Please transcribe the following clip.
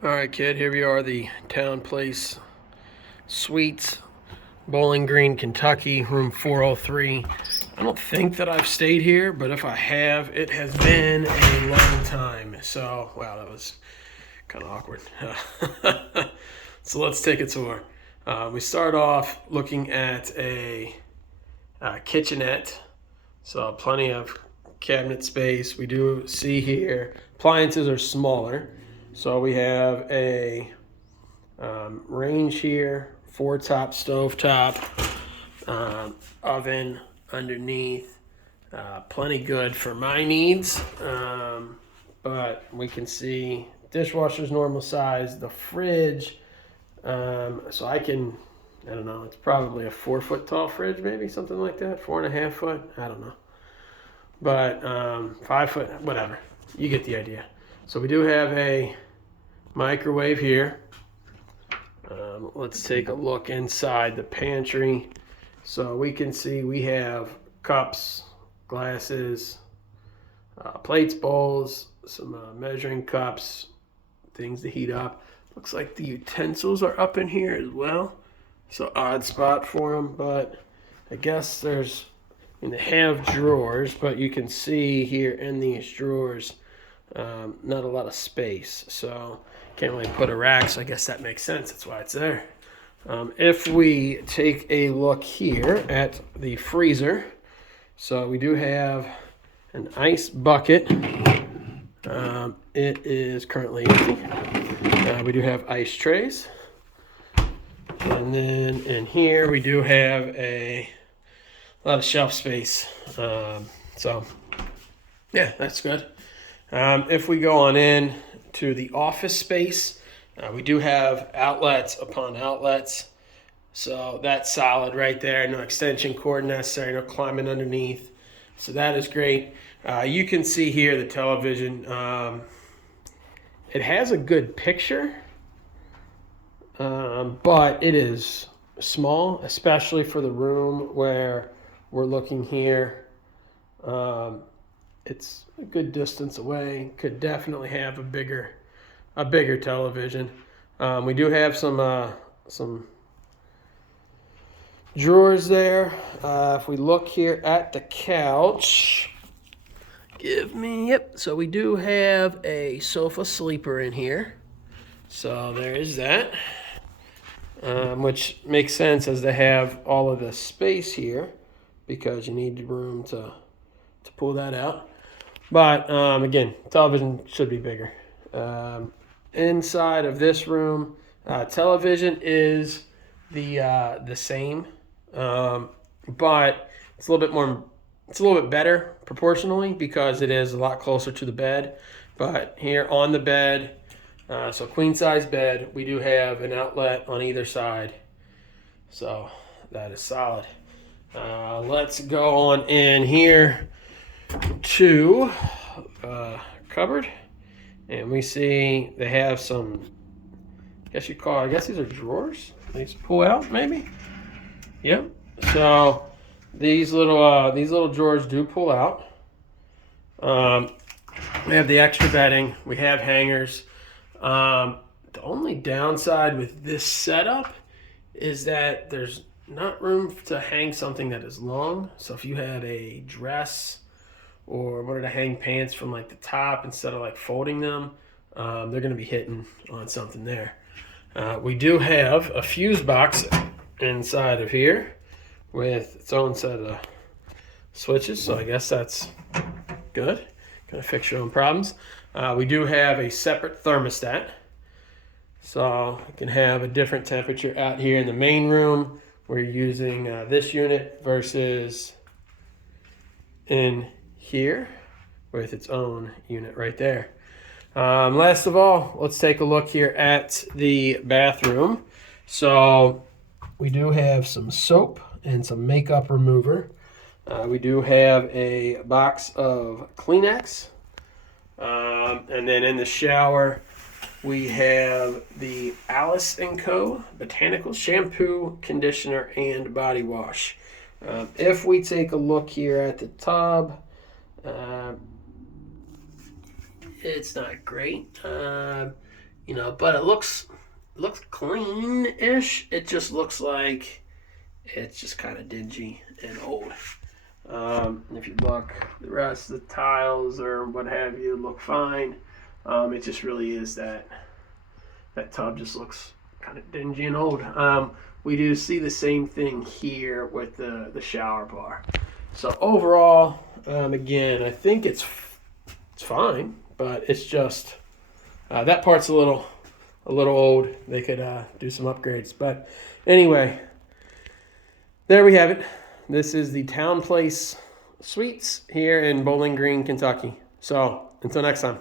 All right, kid, here we are, the TownePlace Suites, Bowling Green, Kentucky, room 403. I don't think that I've stayed here, but if I have, it has been a long time. So, wow, that was kind of awkward. So let's take a tour. We start off looking at a kitchenette, so plenty of cabinet space. We do see here appliances are smaller, so we have a range here, 4-top stove top, oven underneath. Plenty good for my needs, but we can see dishwasher's normal size, the fridge. So I don't know, it's probably a 4 foot tall fridge, maybe something like that, 4.5 foot. I don't know, but 5 foot, whatever. You get the idea. So we do have a microwave here. Let's take a look inside the pantry. So we can see we have cups, glasses, plates, bowls, some measuring cups, things to heat up. Looks like the utensils are up in here as well. So odd spot for them, but I guess they have drawers, but you can see here in these drawers, not a lot of space. So can't really put a rack, so I guess that makes sense. That's why it's there. If we take a look here at the freezer, so we do have an ice bucket. It is currently empty. We do have ice trays. And then in here we do have a lot of shelf space. So yeah, that's good. If we go on in to the office space, we do have outlets upon outlets. So that's solid right there. No extension cord necessary, no climbing underneath. So that is great. You can see here the television. It has a good picture, but it is small, especially for the room where we're looking here. It's a good distance away. Could definitely have a bigger television. We do have some drawers there. If we look here at the couch, so we do have a sofa sleeper in here. So there is that, which makes sense as they have all of this space here because you need room to pull that out. But again, television should be bigger. Inside of this room, television is the same, but it's a little bit more. It's a little bit better proportionally because it is a lot closer to the bed. But here on the bed, so queen size bed, we do have an outlet on either side. So that is solid. Let's go on in here to cupboard, and we see they have some. I guess these are drawers. These pull out maybe. Yep. So these little drawers do pull out. We have the extra bedding. We have hangers. The only downside with this setup is that there's not room to hang something that is long. So if you had a dress or wanted to hang pants from like the top instead of like folding them, they're going to be hitting on something there. We do have a fuse box inside of here with its own set of switches, so I guess that's good. Gonna fix your own problems. We do have a separate thermostat, so you can have a different temperature out here in the main room. We're using this unit versus in here with its own unit right there. Last of all, let's take a look here at the bathroom. So we do have some soap and some makeup remover. We do have a box of Kleenex. And then in the shower, we have the Alice & Co. Botanical Shampoo, Conditioner, and Body Wash. If we take a look here at the tub, it's not great. you know, but it looks clean-ish. It just looks like it's just kind of dingy and old. If you look, the rest of the tiles or what have you look fine. It just really is that tub just looks kind of dingy and old. We do see the same thing here with the shower bar. So overall, again, I think it's fine, but it's just that part's a little old. They could do some upgrades. But anyway, there we have it. This is the TownePlace Suites here in Bowling Green, Kentucky. So until next time.